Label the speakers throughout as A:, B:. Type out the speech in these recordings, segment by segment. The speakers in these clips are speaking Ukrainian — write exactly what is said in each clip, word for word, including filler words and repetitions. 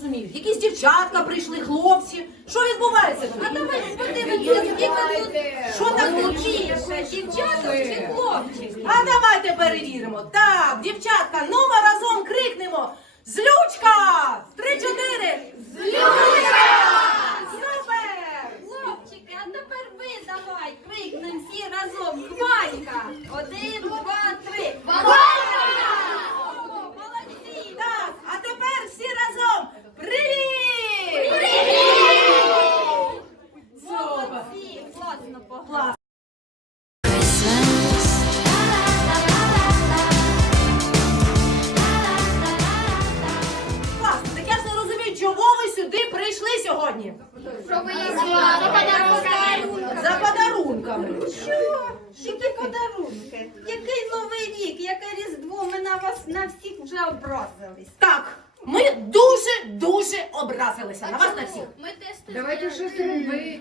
A: розуміють. Якісь дівчатка прийшли, хлопці. Що відбувається тут?
B: А давайте подивимося, скільки тут
A: Що там
B: більше, дівчаток чи хлопчиків?
A: А давайте перевіримо. Так, дівчатка, ну ми разом крикнемо. Злючка! Три-чотири! Злючка! Супер!
B: Хлопчики, а тепер ви давай, крикнемо всі разом. Хвалька! Один, два, три. Хвалька! Молодці!
A: Так, а тепер всі разом. Привіт! Супер!
B: Молодці! Класно пограли.
A: Класно, так я ж не розумію, чого ви сюди прийшли сьогодні? За подарунками.
B: Що? Які подарунки? Який Новий рік, яке Різдво? Ми на вас на всіх вже образились.
A: Так, ми дуже-дуже образилися на вас на всіх.
C: Давайте щось робити.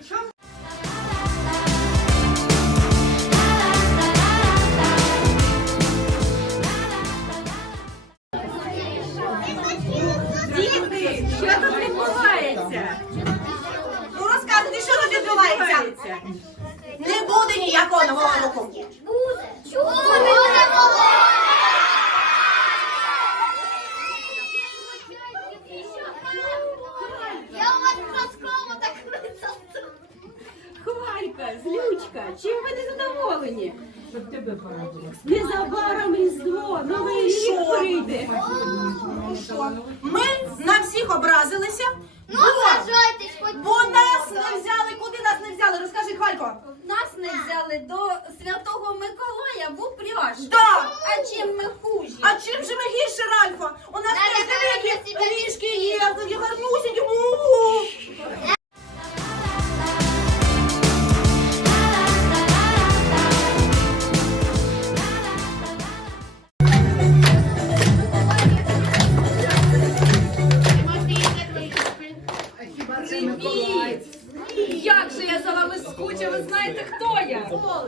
B: Діти, що тут відбувається?
A: Ну розказуйте, що тут відбувається? Не буде ніякого нового року.
B: Буде. Чого
D: Я у вас розкрому так висадку.
B: Хвалька, Злючка, чим ви не задоволені? Незабаром Різдво, Новий рік прийде.
A: Ми на всіх образилися,
D: Ну,
A: бо,
D: ображайтесь хоч.
A: бо нас не взяли. Куди нас не взяли? Розкажи, Хвалько.
B: Нас не взяли до Святого Миколая в упряж.
A: Да.
B: А чим ми хужі?
A: А чим же ми гірше, Ральфа? У нас
D: Да,
A: теж
D: да,
A: такі
D: да,
A: ліжки є, такі гарнусінькі. Му-му.
C: Привіт! Як же я за вами скучила, ви знаєте, хто я?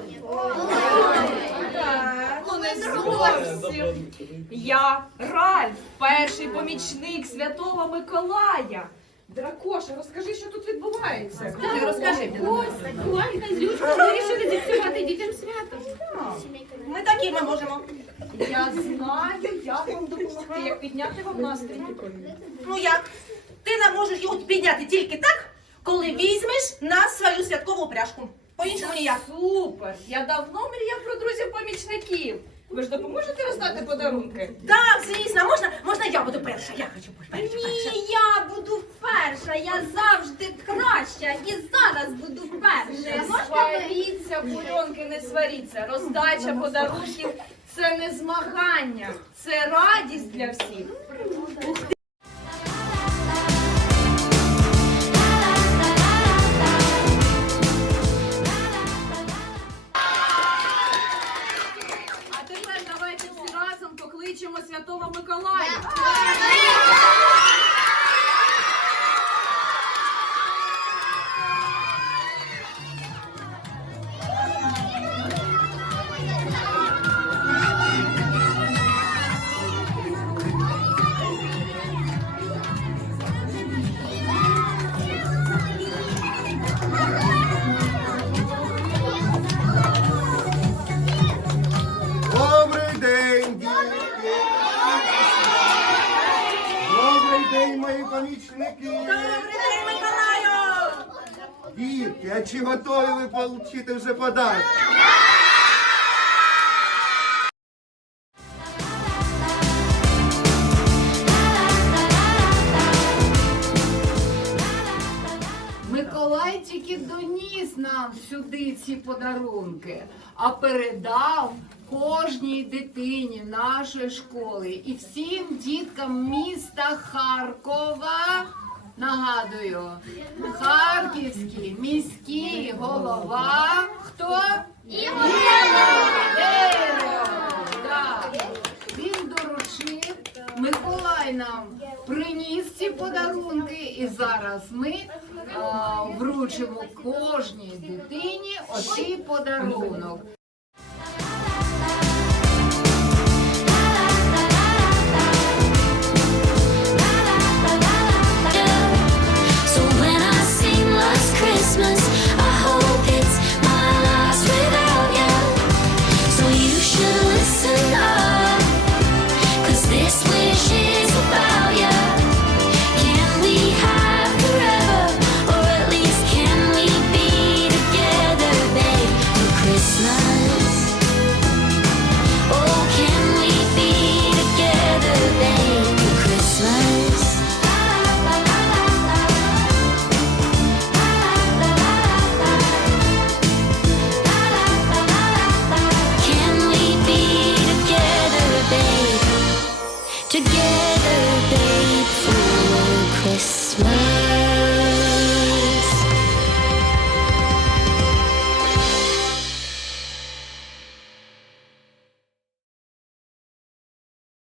C: Ну не зовсім. Я Ральф, перший помічник Святого Миколая. Дракоша, розкажи, що тут відбувається.
A: Ти розкажи.
C: Хвалька, Злючка, вирішили зіпсувати дітям свято.
A: Ми такі ми можемо.
C: Я знаю, як вам допомогти, як підняти вам настрій.
A: Ну як? Ти нам можеш його підняти тільки так, коли візьмеш на свою святкову пряжку. По-іншому ніяк.
C: Супер! Я давно мріяв про друзів-помічників. Ви ж допоможете роздати подарунки?
A: Так, звісно, можна, можна я буду перша. Я хочу бути перша. перша.
B: Ні, я буду перша, я завжди краща і зараз буду перша.
C: Не сваріться, бульонки, не сваріться. Роздача подарунків – це не змагання, це радість для всіх. А тепер давайте всі разом покличемо Святого Миколая.
E: Добрий день, діти! Добрий день, мої помічники!
A: Добрий день, Миколаю!
E: Діти, а чи готові ви отримати вже подарунок?
F: Миколай тільки доніс нам сюди ці подарунки, а передав кожній дитині нашої школи і всім діткам міста Харкова. Нагадую, харківський міський голова. Хто? Ігор Дерево. Так. Він доручив, Миколай нам приніс ці подарунки, і зараз ми а, вручимо кожній дитині оцей подарунок.